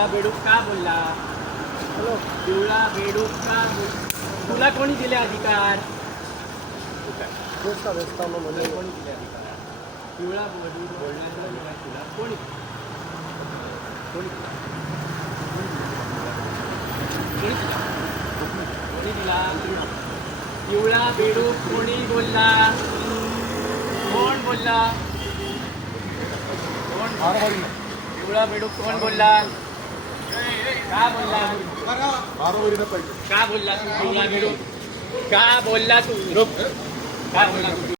पिवळा बेडूक का बोलला? पिवळा बेडूक का तुला कोणी दिले अधिकार? कोणी दिले अधिकार? पिवळा बेडूक बोलण्याचा तुला कोणी कोणी कोणी दिला? पिवळा बेडूक कोणी बोलला? कोण बोलला? पिवळा बेडूक कोण बोलला? का बोलला? का बोलला तू पिवळा बेडूक? का बोलला तू? का बोलला तू?